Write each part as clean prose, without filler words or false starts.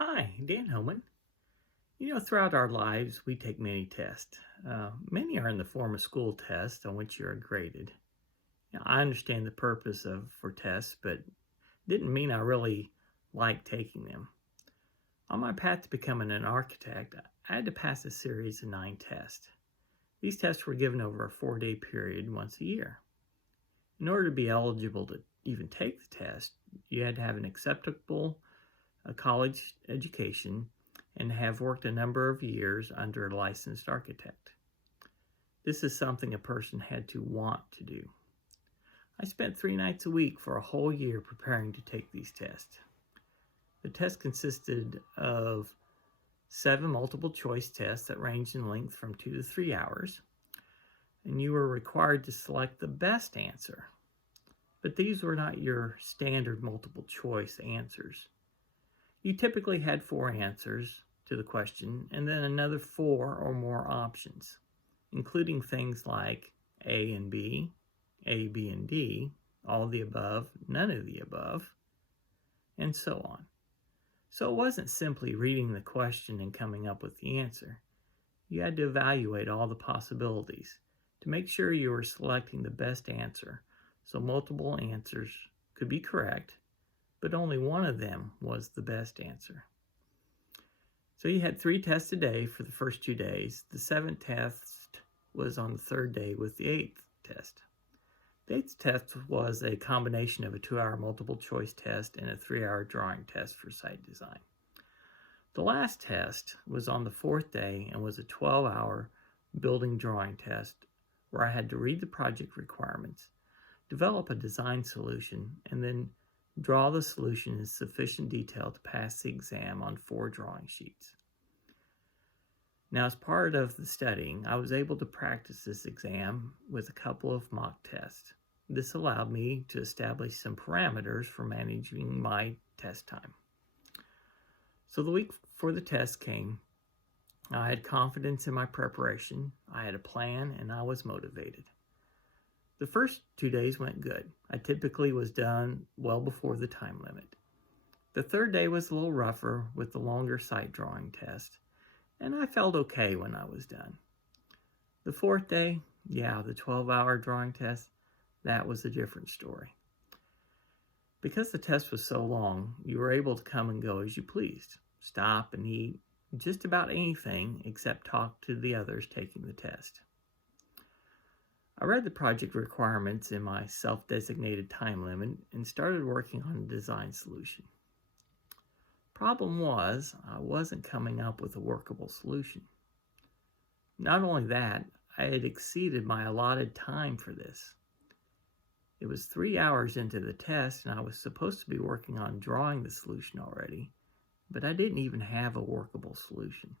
Hi, Dan Homann. Throughout our lives, we take many tests. Many are in the form of school tests on which you are graded. I understand the purpose for tests, but didn't mean I really like taking them. On my path to becoming an architect, I had to pass a series of 9 tests. These tests were given over a 4-day period once a year. In order to be eligible to even take the test, you had to have an acceptable college education and have worked a number of years under a licensed architect. This is something a person had to want to do. I spent 3 nights a week for a whole year preparing to take these tests. The test consisted of 7 multiple choice tests that ranged in length from 2 to 3 hours, and you were required to select the best answer. But these were not your standard multiple choice answers. You typically had 4 answers to the question and then another 4 or more options, including things like A and B, A, B, and D, all of the above, none of the above, and so on. So it wasn't simply reading the question and coming up with the answer. You had to evaluate all the possibilities to make sure you were selecting the best answer, so multiple answers could be correct, but only one of them was the best answer. So you had 3 tests a day for the first 2 days. The 7th test was on the 3rd day with the 8th test. The 8th test was a combination of a 2-hour multiple choice test and a 3-hour drawing test for site design. The last test was on the 4th day and was a 12-hour building drawing test where I had to read the project requirements, develop a design solution, and then draw the solution in sufficient detail to pass the exam on 4 drawing sheets. Now, as part of the studying, I was able to practice this exam with a couple of mock tests. This allowed me to establish some parameters for managing my test time. So the week before the test came, I had confidence in my preparation, I had a plan, and I was motivated. The first 2 days went good. I typically was done well before the time limit. The 3rd day was a little rougher with the longer site drawing test, and I felt okay when I was done. The 4th day, the 12-hour drawing test, that was a different story. Because the test was so long, you were able to come and go as you pleased, stop and eat, just about anything except talk to the others taking the test. I read the project requirements in my self-designated time limit and started working on a design solution. Problem was, I wasn't coming up with a workable solution. Not only that, I had exceeded my allotted time for this. It was 3 hours into the test and I was supposed to be working on drawing the solution already, but I didn't even have a workable solution.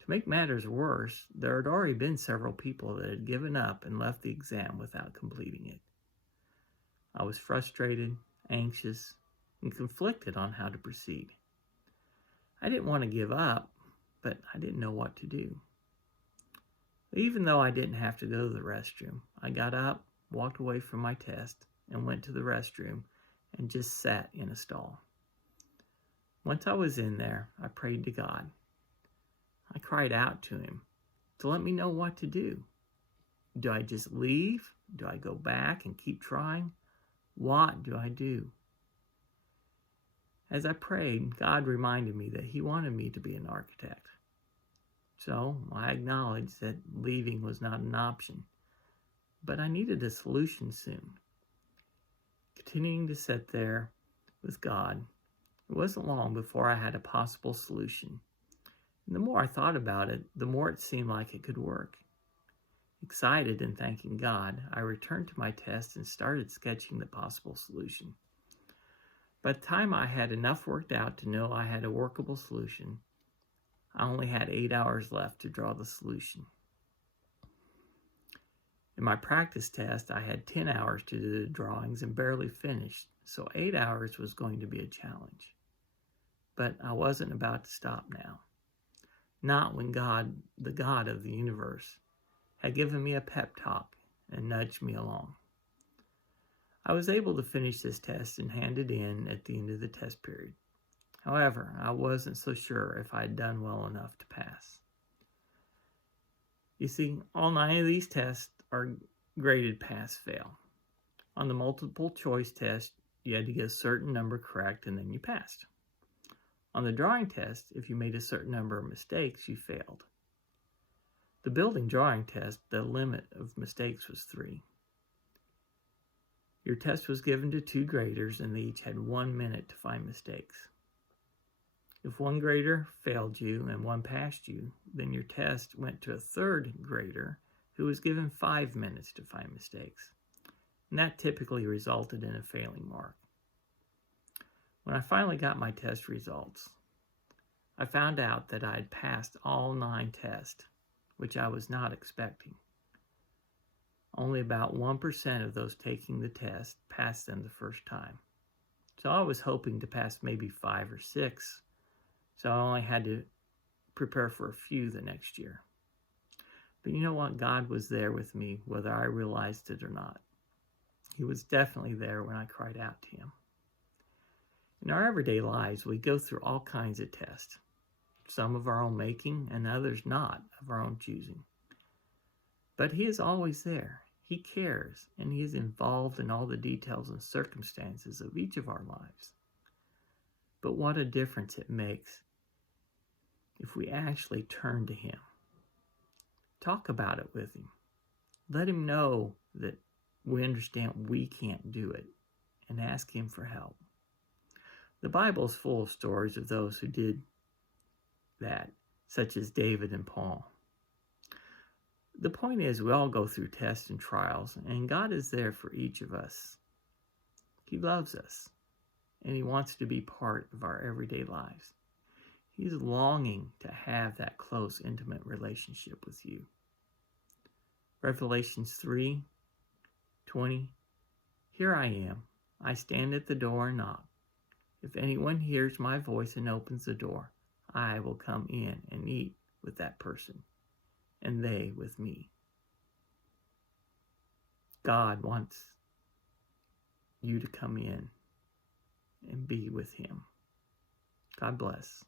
To make matters worse, there had already been several people that had given up and left the exam without completing it. I was frustrated, anxious, and conflicted on how to proceed. I didn't want to give up, but I didn't know what to do. Even though I didn't have to go to the restroom, I got up, walked away from my test, and went to the restroom and just sat in a stall. Once I was in there, I prayed to God. I cried out to him to let me know what to do. Do I just leave? Do I go back and keep trying? What do I do? As I prayed, God reminded me that he wanted me to be an architect. So I acknowledged that leaving was not an option, but I needed a solution soon. Continuing to sit there with God, it wasn't long before I had a possible solution. And the more I thought about it, the more it seemed like it could work. Excited and thanking God, I returned to my test and started sketching the possible solution. By the time I had enough worked out to know I had a workable solution, I only had 8 hours left to draw the solution. In my practice test, I had 10 hours to do the drawings and barely finished, so 8 hours was going to be a challenge. But I wasn't about to stop now. Not when God, the God of the universe, had given me a pep talk and nudged me along. I was able to finish this test and hand it in at the end of the test period. However, I wasn't so sure if I'd done well enough to pass. You see, all 9 of these tests are graded pass-fail. On the multiple choice test, you had to get a certain number correct and then you passed. On the drawing test, if you made a certain number of mistakes, you failed. The building drawing test, the limit of mistakes was 3. Your test was given to 2 graders and they each had 1 minute to find mistakes. If one grader failed you and one passed you, then your test went to a 3rd grader who was given 5 minutes to find mistakes. And that typically resulted in a failing mark. When I finally got my test results, I found out that I had passed all 9 tests, which I was not expecting. Only about 1% of those taking the test passed them the first time. So I was hoping to pass maybe 5 or 6, so I only had to prepare for a few the next year. But you know what? God was there with me whether I realized it or not. He was definitely there when I cried out to him. In our everyday lives, we go through all kinds of tests, some of our own making and others not of our own choosing. But he is always there. He cares, and he is involved in all the details and circumstances of each of our lives. But what a difference it makes if we actually turn to him. Talk about it with him. Let him know that we understand we can't do it, and ask him for help. The Bible is full of stories of those who did that, such as David and Paul. The point is, we all go through tests and trials, and God is there for each of us. He loves us, and he wants to be part of our everyday lives. He's longing to have that close, intimate relationship with you. Revelations 3:20, "Here I am. I stand at the door and knock. If anyone hears my voice and opens the door, I will come in and eat with that person, and they with me." God wants you to come in and be with him. God bless.